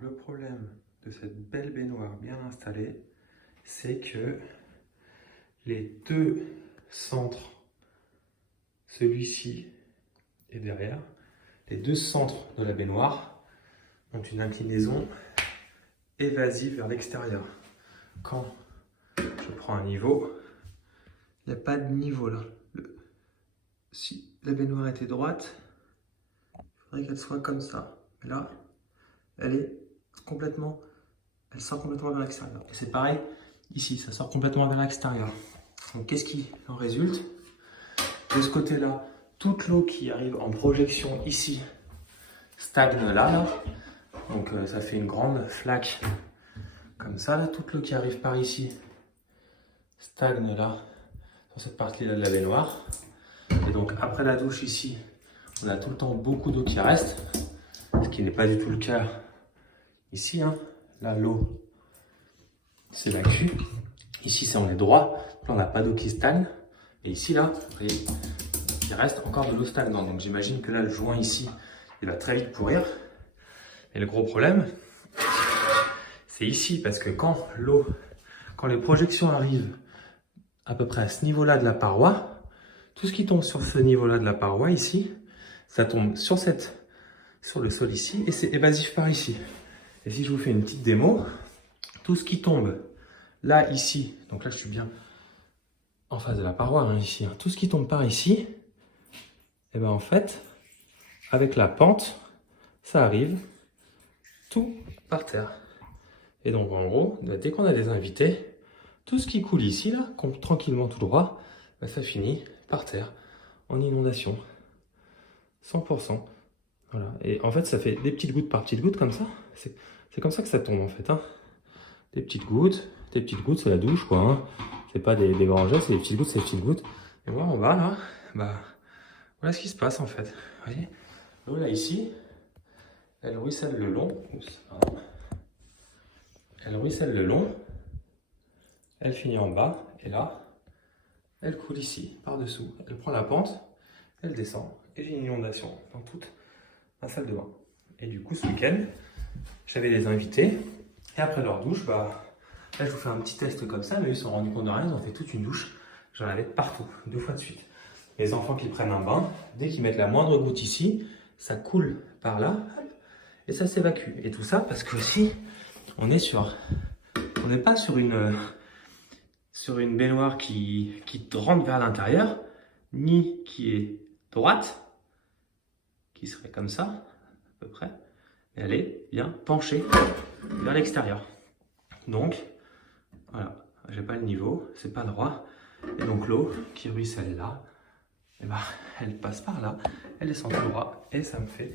le problème de cette belle baignoire bien installée, c'est que les deux centres, celui-ci et derrière, les deux centres de la baignoire ont une inclinaison évasive vers l'extérieur. Quand je prends un niveau, il n'y a pas de niveau là. Si la baignoire était droite, il faudrait qu'elle soit comme ça. Mais là, elle sort complètement vers l'extérieur. C'est pareil ici, ça sort complètement vers l'extérieur. Donc qu'est-ce qui en résulte? De ce côté-là, toute l'eau qui arrive en projection ici stagne là. Donc ça fait une grande flaque comme ça. Là. Toute l'eau qui arrive par ici stagne là, sur cette partie-là de la baignoire. Et donc après la douche ici, on a tout le temps beaucoup d'eau qui reste, ce qui n'est pas du tout le cas ici. Hein. Là, l'eau s'évacue. Ici, on est droit. Là, on n'a pas d'eau qui stagne. Et ici, là, vous voyez, il reste encore de l'eau stagnante. Donc j'imagine que là, le joint ici, il va très vite pourrir. Et le gros problème, c'est ici, parce que quand les projections arrivent à peu près à ce niveau-là de la paroi, tout ce qui tombe sur ce niveau-là de la paroi ici, ça tombe sur le sol ici et c'est évasif par ici. Et si je vous fais une petite démo, tout ce qui tombe là, ici, donc là je suis bien en face de la paroi, hein, ici, hein, tout ce qui tombe par ici, et ben en fait, avec la pente, ça arrive tout par terre. Et donc en gros, dès qu'on a des invités, tout ce qui coule ici, là, tranquillement tout droit, ben, ça finit par terre, en inondation. 100%. Voilà. Et en fait, ça fait des petites gouttes par petites gouttes comme ça. C'est comme ça que ça tombe en fait. Hein. Des petites gouttes, c'est la douche quoi. Hein. C'est pas des grands jets, c'est des petites gouttes. Et voilà, en bas là, bah, voilà ce qui se passe en fait. Vous voyez, l'eau là ici, elle ruisselle le long. Oups, pardon. Elle ruisselle le long. Elle finit en bas et là, elle coule ici, par-dessous. Elle prend la pente, elle descend et j'ai une inondation dans toute la salle de bain. Et du coup, ce week-end, j'avais des invités et après leur douche, bah, là, je vous fais un petit test comme ça, mais eux ils se sont rendus compte de rien, ils ont fait toute une douche. J'en avais partout, 2 fois de suite. Les enfants qui prennent un bain, dès qu'ils mettent la moindre goutte ici, ça coule par là et ça s'évacue. Et tout ça parce que aussi, on n'est pas sur une baignoire qui rentre vers l'intérieur, ni qui est droite, qui serait comme ça, à peu près, et elle est bien penchée vers l'extérieur. Donc, voilà, j'ai pas le niveau, c'est pas droit, et donc l'eau qui ruisselle là, et ben, elle passe par là, elle descend tout droit, et ça me fait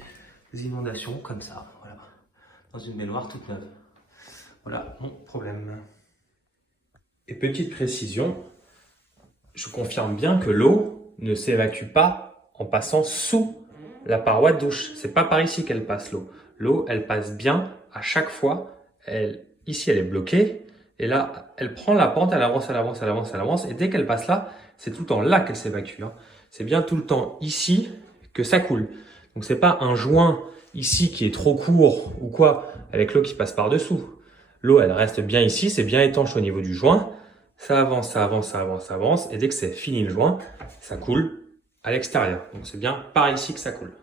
des inondations comme ça, voilà, dans une baignoire toute neuve. Voilà mon problème. Et petite précision, je confirme bien que l'eau ne s'évacue pas en passant sous la paroi de douche. C'est pas par ici qu'elle passe l'eau. L'eau, elle passe bien à chaque fois. Ici, elle est bloquée. Et là, elle prend la pente, elle avance. Et dès qu'elle passe là, c'est tout le temps là qu'elle s'évacue. Hein. C'est bien tout le temps ici que ça coule. Donc, c'est pas un joint ici qui est trop court ou quoi, avec l'eau qui passe par-dessous. L'eau, elle reste bien ici, c'est bien étanche au niveau du joint. Ça avance. Et dès que c'est fini le joint, ça coule à l'extérieur. Donc, c'est bien par ici que ça coule.